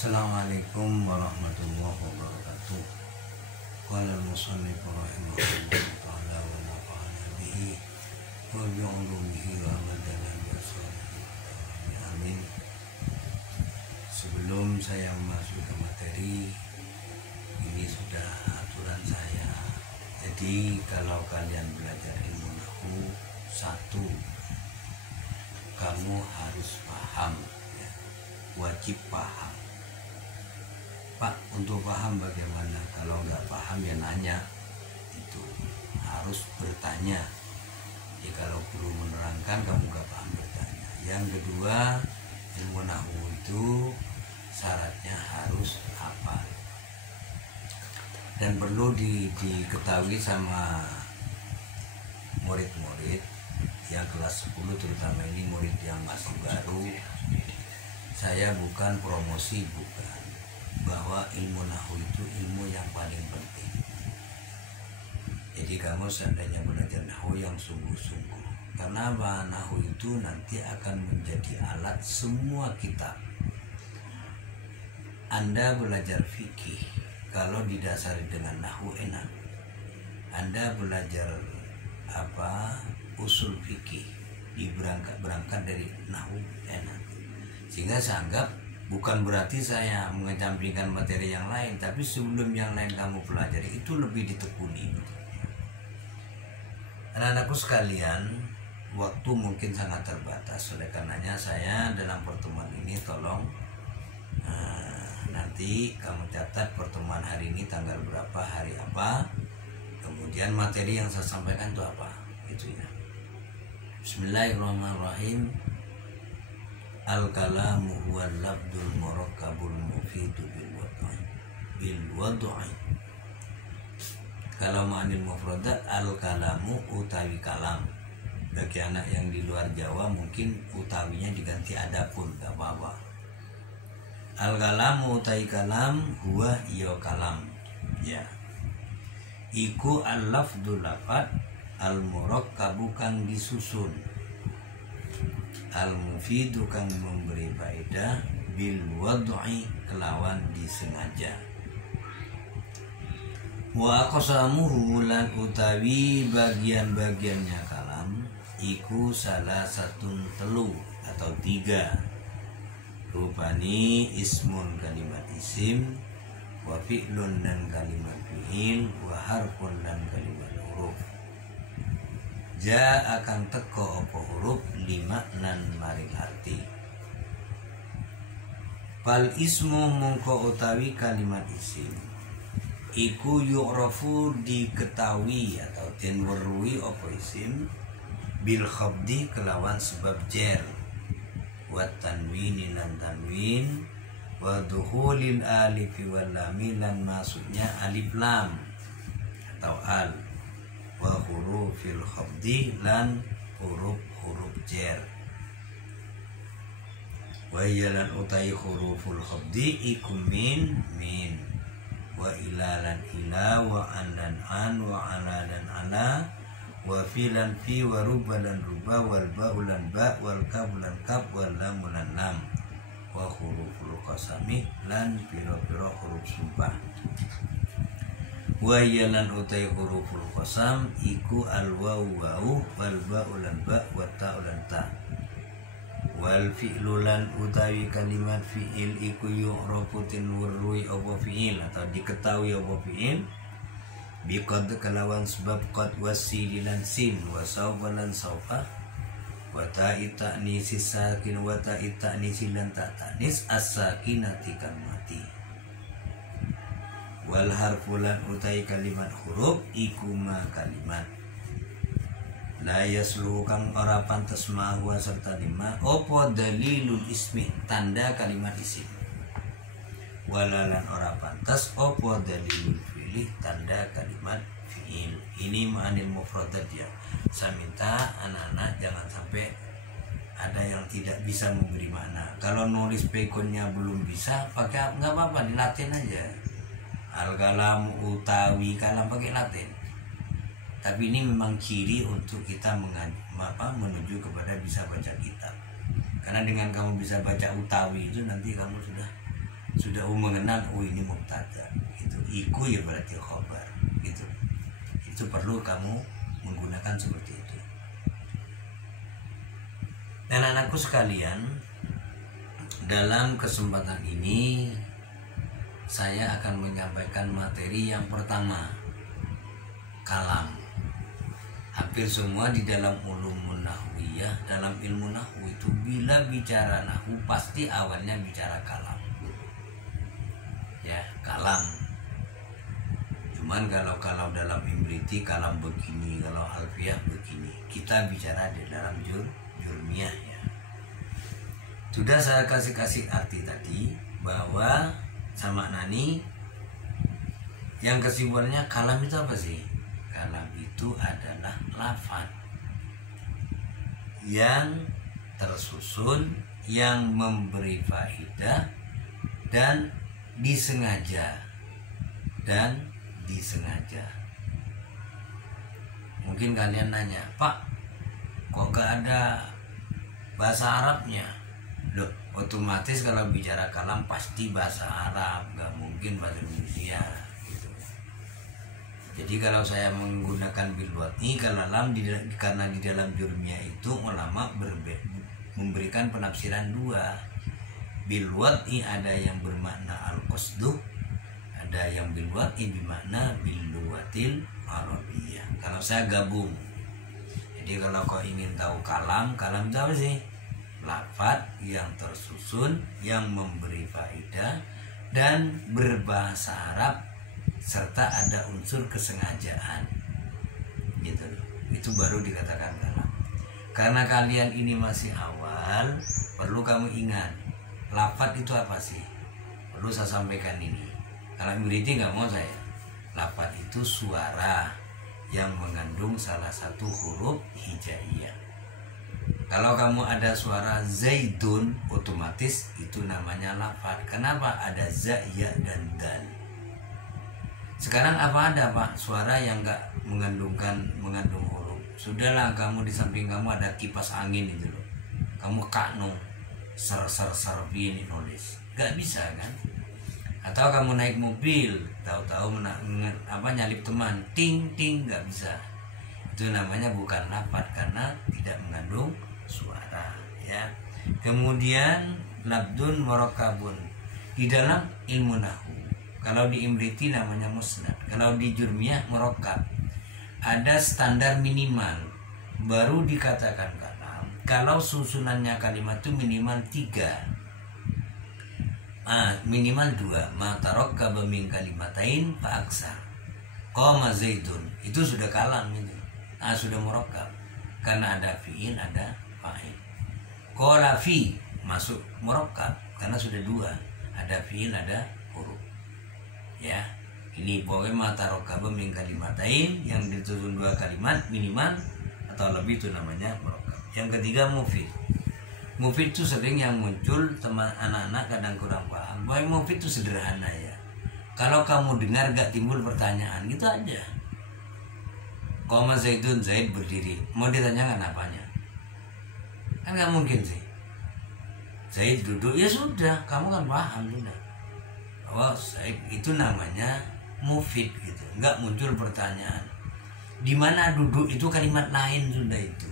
Assalamualaikum warahmatullahi wabarakatuh. Qala al-musannif rahimahullah ta'ala wa nafa'ana bihi wa bi'ulumihi wa madana bi asalihi. Amin. Sebelum saya masuk ke materi, ini sudah aturan saya. Jadi kalau kalian belajar ilmu nahwu, satu, kamu harus paham, ya, wajib paham. Pak, untuk paham bagaimana? Kalau nggak paham ya nanya, itu harus bertanya. Jadi kalau guru menerangkan kamu nggak paham, bertanya. Yang kedua, ilmu nahwu itu syaratnya harus hafal dan perlu diketahui sama murid-murid yang kelas 10, terutama ini murid yang masih baru. Saya bukan promosi, bukan, bahwa ilmu nahwu itu ilmu yang paling penting. Jadi kamu seandainya belajar nahwu yang sungguh-sungguh, karena apa? Nahwu itu nanti akan menjadi alat semua kitab. Anda belajar fikih, kalau didasari dengan nahwu enak. Anda belajar usul fikih, berangkat dari nahwu enak. Sehingga saya anggap bukan berarti saya mengecampingkan materi yang lain, tapi sebelum yang lain kamu pelajari itu lebih ditekuni. Anak-anakku sekalian, waktu mungkin sangat terbatas, oleh karenanya saya dalam pertemuan ini tolong nanti kamu catat pertemuan hari ini tanggal berapa, hari apa, kemudian materi yang saya sampaikan itu apa, itu ya. Bismillahirrahmanirrahim. Al-kalamu huwa labdul murakkabul mufidu bil wad'i. Kalau ma'anil mufradat, al-kalamu utawi kalam. Bagi anak yang di luar Jawa mungkin utawinya diganti adapun, gak apa-apa. Al-kalamu utawi kalam, huwa iyo kalam, ya, iku al-lafdul lafad al-murakkabu kang disusun, al-mufidu kang memberi faedah, bil wad'i kelawan disengaja. Wa aqsamuhu lan utawi bagian-bagiannya kalam, iku salah satun telu atau tiga. Rupani ismun kalimat isim, wa fi'lun dan kalimat fi'il, wa harfun dan kalimat huruf. Ja akan teko opo huruf lima nan maring arti. Fal ismu mungko utawi kalimat isim, iku yu'rafu diketahui atau den weruhi opo isim, bil khabdi kelawan sebab jer, wa tanwini lan tanwin, wa dukhulil alif wal lam lan maksudnya alif lam atau al, wa hurufil khabdi lan huruf jer. Wa yalan utai huruful khabdi iku min, wa ilalan ila, wa an wa ala dan ala, wa filan fi, wa rubalan ruba, wal ba'ulan ba, wal kabulan kab, wal lamulan lam, wa huruful qasami lan piro-piro huruf sumpah. Wa yalan utai huruful qasam iku al waw wau, wal ba'ulan ba, wa ta'ulan ta, wal fi'lulan utawi kalimat fi'il iku yu'rafu tin wurui opo fi'il atau diketahui opo fi'il, biqad kelawan sebab qad wasililan sin, wa sawbalan sawfa, wa ta'i ta'nisi sakin, wa ta'i ta'nisi lan ta'tanis as-sakinati kan mati. Wal harfulan utai kalimat huruf iku ma kalimat la yaslu kang ora pantes ma wa serta lima opo dalilul ismi tanda kalimat isim, walalan ora pantes opo dalilul fi'li tanda kalimat fi'il. Ini ma'anil mufradat ya. Saya minta anak-anak jangan sampai ada yang tidak bisa memberi makna. Kalau nulis pekunnya belum bisa, pakai nggak apa-apa, dilatin aja. Al-kalam utawi kalam pakai latin. Tapi ini memang ciri untuk kita menuju kepada bisa baca kitab. Karena dengan kamu bisa baca utawi itu nanti kamu sudah sudah mengenal ini mubtada, itu iku ya berarti khobar gitu. Itu perlu kamu menggunakan seperti itu. Dan anakku sekalian, dalam kesempatan ini saya akan menyampaikan materi yang pertama, kalam. Hampir semua di dalam ulumun nahwiyah, dalam ilmu nahwu itu bila bicara nahwu pasti awalnya bicara kalam. Ya, kalam. Cuman kalau dalam imriti kalam begini, kalau alfiah begini. Kita bicara di dalam jurmiyah ya. Sudah saya kasih arti tadi bahwa sama nani yang kesimpulannya kalam itu apa sih? Kalam itu adalah lafaz yang tersusun, yang memberi faedah dan disengaja Mungkin kalian nanya, Pak, kok gak ada bahasa Arabnya? Loh, otomatis kalau bicara kalam pasti bahasa Arab, gak mungkin bahasa Indonesia gitu. Jadi kalau saya menggunakan bilwati kalam karena di dalam jurmiyah itu ulama memberikan penafsiran dua. Bilwati ada yang bermakna al-qasdu, ada yang bilwati bermakna bilwatil arabiyah. Kalau saya gabung, jadi kalau kau ingin tahu kalam itu apa sih? Lafaz yang tersusun, yang memberi faedah dan berbahasa Arab serta ada unsur kesengajaan gitu. Itu baru dikatakan kalam. Karena kalian ini masih awal, perlu kamu ingat lafaz itu apa sih? Perlu saya sampaikan ini. Kalau imriti nggak mau saya. Lafaz itu suara yang mengandung salah satu huruf hijaiyah. Kalau kamu ada suara zaidun, otomatis itu namanya lafaz. Kenapa? Ada za, ya, dan dal. Sekarang apa ada Pak? Suara yang nggak mengandung huruf. Sudahlah, kamu di samping kamu ada kipas angin itu loh. Kamu kakno ser ini nulis, nggak bisa kan? Atau kamu naik mobil, tahu-tahu nyalip teman, ting ting, nggak bisa. Itu namanya bukan lafaz karena tidak mengandung suara ya. Kemudian labdun murakkabun di dalam ilmu nahwu. Kalau di imriti namanya musnad, kalau di jurmiyah murakkab. Ada standar minimal baru dikatakan kalam. Kalau susunannya kalimat itu minimal 3. Minimal 2. Ma tarakkaba min kalimatain fa aksar. Qama zaidun. Itu sudah kalam itu. Sudah murakkab. Karena ada fi'il, ada fa'il. Qala fi masuk murakkab karena sudah 2. Ada fi'il, ada huruf. Ya. Ini pokoknya ma tarakkaba min kalimatain yang disusun 2 kalimat minimal atau lebih itu namanya murakkab. Yang ketiga mufid. Mufid itu sering yang muncul teman anak-anak kadang kurang paham. Bahwa mufid itu sederhana ya. Kalau kamu dengar gak timbul pertanyaan, gitu aja. Qama Zaidun, Zaid berdiri. Mau ditanyakan apanya? Kan gak mungkin sih. Zaid duduk, ya sudah, kamu kan paham sudah. Oh, Zaid itu namanya mufid gitu. Gak muncul pertanyaan. Di mana duduk itu kalimat lain sudah itu.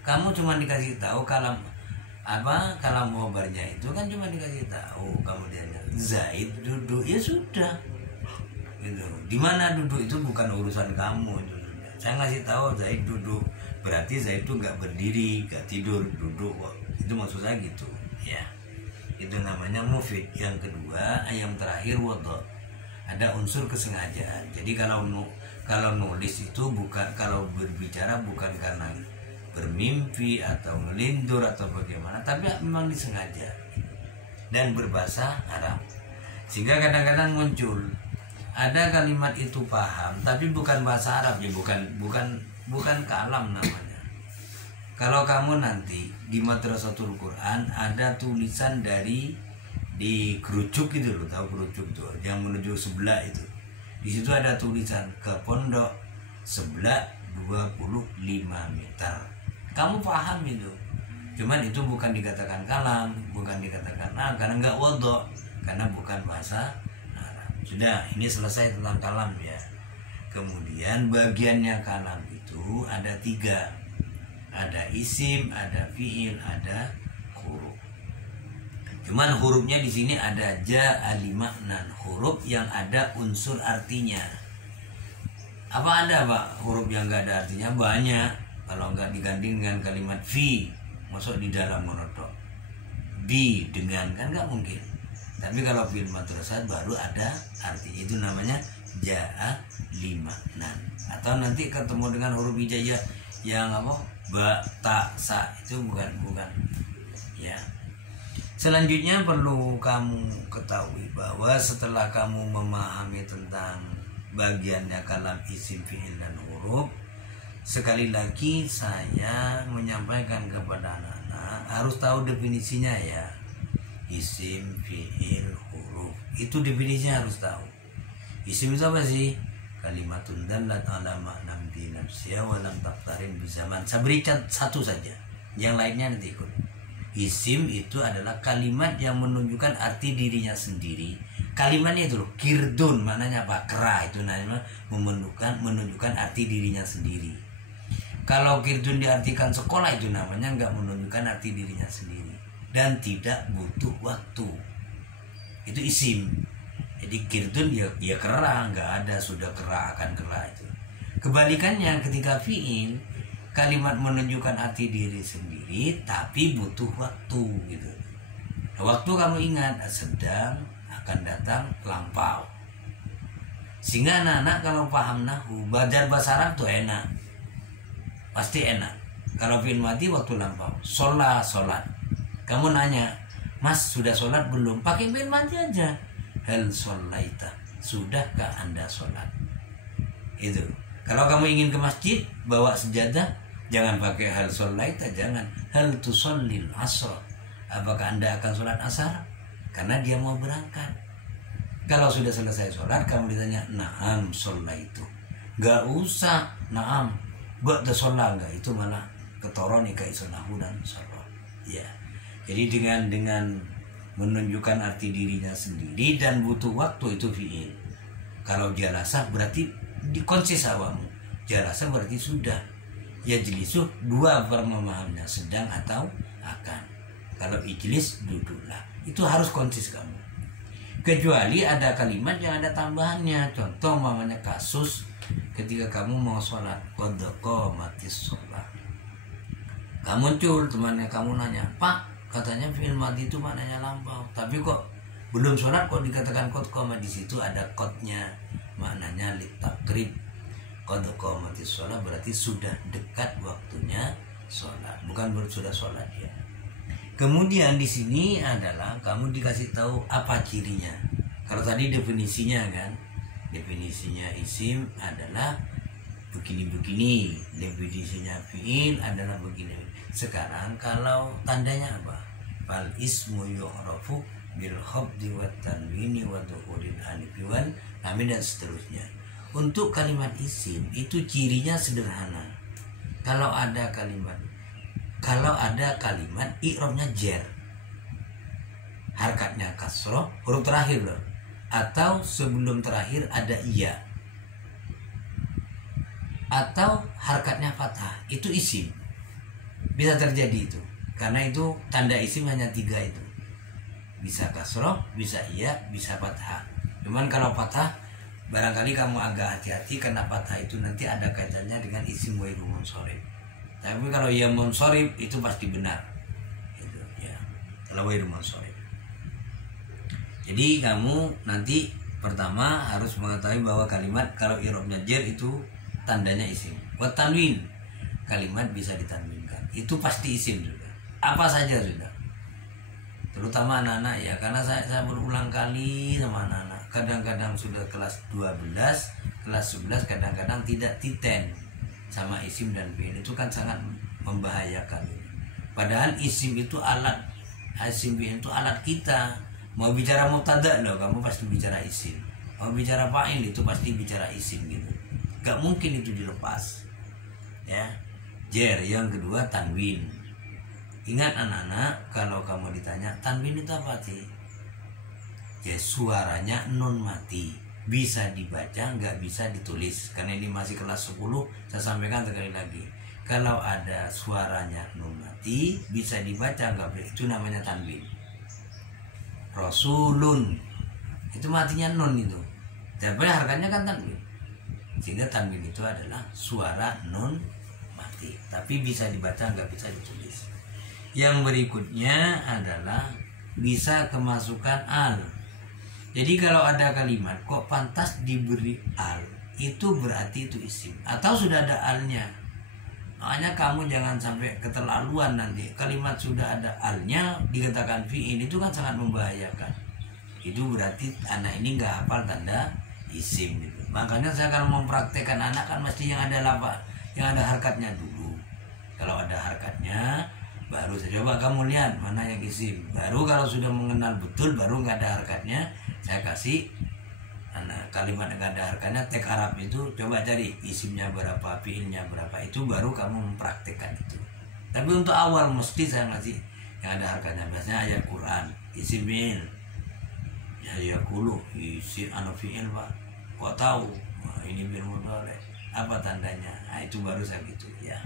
Kamu cuma dikasih tahu kalam khobarnya itu kan cuma dikasih tahu, kemudian Zaid duduk, ya sudah gitu. Di mana duduk itu bukan urusan kamu itu sudah. Saya ngasih tahu Zaid duduk, berarti Zaid itu nggak berdiri, nggak tidur, duduk. Itu maksud saya gitu ya. Itu namanya mufid. Yang kedua, yang terakhir wadha. Ada unsur kesengajaan. Jadi kalau nulis itu bukan, kalau berbicara bukan karena bermimpi atau melindur atau bagaimana, tapi memang disengaja dan berbahasa Arab. Sehingga kadang-kadang muncul ada kalimat itu paham tapi bukan bahasa Arab ya, bukan kalam namanya. Kalau kamu nanti di Madrasatul Quran ada tulisan di kerucuk gitu loh, tahu kerucuk tuh yang menuju sebelah itu. Di situ ada tulisan ke pondok sebelah 25 meter. Kamu paham itu. Cuman itu bukan dikatakan kalam, bukan dikatakan karena nggak wadha. karena bukan bahasa Arab. Sudah, ini selesai tentang kalam ya. Kemudian bagiannya kalam itu ada 3. Ada isim, ada fiil, ada huruf. Cuman hurufnya di sini ada ja'a lima'nan, huruf yang ada unsur artinya. Apa ada Pak huruf yang enggak ada artinya? Banyak. Kalau enggak diganding dengan kalimat fi, masuk di dalam monotok. Bi dengan, kan enggak mungkin. Tapi kalau fi'il madrasah baru ada artinya, itu namanya ja'a lima'nan. Atau nanti ketemu dengan huruf hijaiyah yang apa? Ba, ta, sa, itu bukan ya. Selanjutnya perlu kamu ketahui bahwa setelah kamu memahami tentang bagiannya kalam, isim, fi'il, dan huruf, sekali lagi saya menyampaikan kepada anak-anak harus tahu definisinya ya. Isim, fi'il, huruf, itu definisinya harus tahu. Isim itu apa sih? Kalimatun dallat ala ma'nam bi nafsiha wa lam taqtarin bi zaman. Saya beri satu saja, yang lainnya nanti ikut. Isim itu adalah kalimat yang menunjukkan arti dirinya sendiri. Kalimatnya itu loh, kirdun, maknanya apa? Kera, itu namanya menunjukkan arti dirinya sendiri. Kalau kirdun diartikan sekolah, itu namanya nggak menunjukkan arti dirinya sendiri dan tidak butuh waktu. Itu isim. Jadi kirdun ya kera, nggak ada, sudah kera akan kera itu. Kebalikannya ketika fi'il, kalimat menunjukkan arti diri sendiri tapi butuh waktu gitu. Waktu kamu ingat sedang, akan datang, lampau. Sehingga anak-anak kalau paham nahwu, belajar bahasa Arab tuh enak. Pasti enak. Kalau fi'il madi waktu lampau. Sholat. Kamu nanya, Mas sudah sholat belum? Pakai fi'il madi aja. Hal sholaita, sudahkah Anda sholat? Itu. Kalau kamu ingin ke masjid, bawa sejadah, jangan pakai hal sholaita, jangan. Hal tusallil asr, apakah Anda akan sholat asar? Karena dia mau berangkat. Kalau sudah selesai sholat, kamu ditanya, na'am sholaitu. Gak usah, na'am, ba'da sholat, enggak, itu malah ketoroni ka isunahu dan sholat. Ya. Jadi dengan menunjukkan arti dirinya sendiri dan butuh waktu, itu fi'il. Kalau jalasah berarti dikonsis awamu. Jalasah berarti sudah. Ya jelisu, dua memahaminya, sedang atau akan. Kalau ijlis, duduklah. Itu harus konsis kamu. Kecuali ada kalimat yang ada tambahannya. Contoh mamanya kasus ketika kamu mau sholat, qad qamatis sholat. Kamu muncul, temannya kamu nanya, Pak, katanya fi'il madhi itu maknanya lampau, tapi kok belum sholat kok dikatakan qad qama. Di situ ada qadnya, maknanya litakrib. Qad qamatis sholat berarti sudah dekat waktunya sholat, bukan sudah sholat ya. Kemudian di sini adalah kamu dikasih tahu apa cirinya. Kalau tadi definisinya kan, definisinya isim adalah begini-begini, definisinya fi'il adalah begini. Sekarang kalau tandanya apa? Fal ismu yu'rafu bil khabdi wat tanwini wa dhuhuril alif wal lam dan seterusnya. Untuk kalimat isim itu cirinya sederhana. Kalau ada kalimat i'rabnya jer, harkatnya kasroh, huruf terakhir loh, atau sebelum terakhir ada iya, atau harkatnya fathah, itu isim. Bisa terjadi itu, karena itu tanda isim hanya 3 itu, bisa kasroh, bisa iya, bisa fathah. Cuman kalau fathah barangkali kamu agak hati-hati, karena fathah itu nanti ada kaitannya dengan isim ghairu munsharif. Tapi kalau yang munsharif itu pasti benar. Itu ya. Kalau ghairu munsharif. Jadi kamu nanti pertama harus mengetahui bahwa kalimat kalau i'rabnya jar itu tandanya isim. Wa tanwin, kalimat bisa ditanwinkan. Itu pasti isim juga. Apa saja sudah. Terutama anak-anak ya, karena saya berulang kali sama anak-anak. Kadang-kadang sudah kelas 12, kelas 11, kadang-kadang tidak titen sama isim dan fi'il, itu kan sangat membahayakan. Padahal isim itu alat, isim fi'il itu alat kita. Mau bicara mubtada loh, kamu pasti bicara isim. Mau bicara fa'il itu pasti bicara isim gitu. Gak mungkin itu dilepas. Ya. Jer, yang kedua tanwin. Ingat anak-anak, kalau kamu ditanya tanwin itu apa sih? ya suaranya nun mati, bisa dibaca nggak bisa ditulis. Karena ini masih kelas 10, saya sampaikan sekali lagi, kalau ada suaranya nun mati bisa dibaca nggak boleh, itu namanya tanwin. Rasulun itu matinya nun itu, tapi harkatnya kan tanwin, sehingga tanwin itu adalah suara nun mati, tapi bisa dibaca nggak bisa ditulis. Yang berikutnya adalah bisa kemasukan al. Jadi kalau ada kalimat kok pantas diberi al, itu berarti itu isim atau sudah ada alnya. Makanya kamu jangan sampai keterlaluan nanti kalimat sudah ada alnya dikatakan fi'il, itu kan sangat membahayakan. Itu berarti anak ini nggak hafal tanda isim gitu. Makanya saya kalau mempraktekkan anak kan mesti yang ada lapa, yang ada harkatnya dulu. Kalau ada harkatnya baru saya coba kamu lihat mana yang isim. Baru kalau sudah mengenal betul, baru nggak ada harkatnya, saya kasih kalimat yang nggak ada harkatnya, teks Arab itu coba cari isimnya berapa, fiilnya berapa, itu baru kamu mempraktekkan itu. Tapi untuk awal mesti saya ngasih yang ada harkatnya. Biasanya ayat Quran isim fiil, ya kulu isi anu fiil pak, kok tahu ini fiil mudhari apa tandanya, nah itu baru saya gitu ya.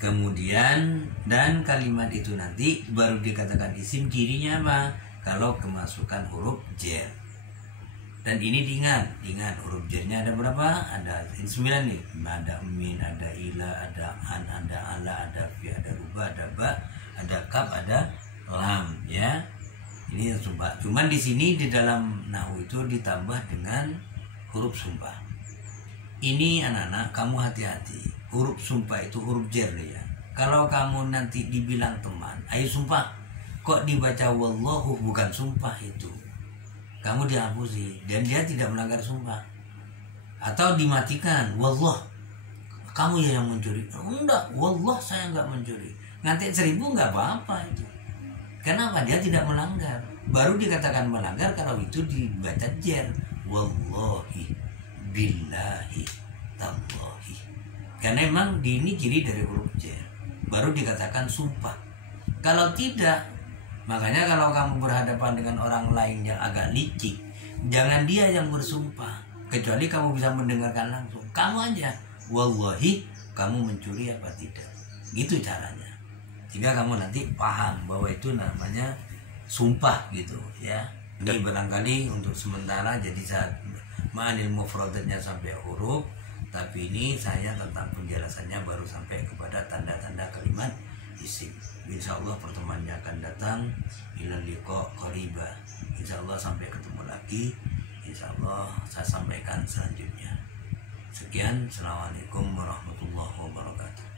Kemudian dan kalimat itu nanti baru dikatakan isim, cirinya apa? Kalau kemasukan huruf jer. Dan ini diingat huruf jernya ada berapa? Ada 9 nih. Ada min, ada ila, ada an, ada ala, ada fi, ada rubah, ada ba, ada kaf, ada lam ya. Ini sumpah. Cuman di sini di dalam nahwu itu ditambah dengan huruf sumpah. Ini anak-anak kamu hati-hati. Huruf sumpah itu huruf jer ya. Kalau kamu nanti dibilang teman, ayo sumpah, kok dibaca wallahu bukan sumpah, itu kamu dihapusi dan dia tidak melanggar sumpah. Atau dimatikan wallah, kamu ya yang mencuri. Enggak, wallah saya enggak mencuri. Nganti 1000 enggak apa-apa itu. Kenapa? Dia tidak melanggar. Baru dikatakan melanggar kalau itu dibaca jer. Wallahi, billahi, tallahi. Karena memang ini ciri dari huruf jer. Baru dikatakan sumpah. Kalau tidak, makanya kalau kamu berhadapan dengan orang lain yang agak licik, jangan dia yang bersumpah, kecuali kamu bisa mendengarkan langsung. Kamu aja, wallahi, kamu mencuri apa tidak. Gitu caranya. Sehingga kamu nanti paham bahwa itu namanya sumpah gitu ya. Ini barangkali untuk sementara jadi saat ma'anil mufradatnya sampai huruf. Tapi ini saya tentang penjelasannya baru sampai kepada tanda-tanda kalimat isim. Insyaallah pertemuannya akan datang. Ilal liqa qariba. Insyaallah sampai ketemu lagi. Insyaallah saya sampaikan selanjutnya. Sekian, assalamualaikum warahmatullahi wabarakatuh.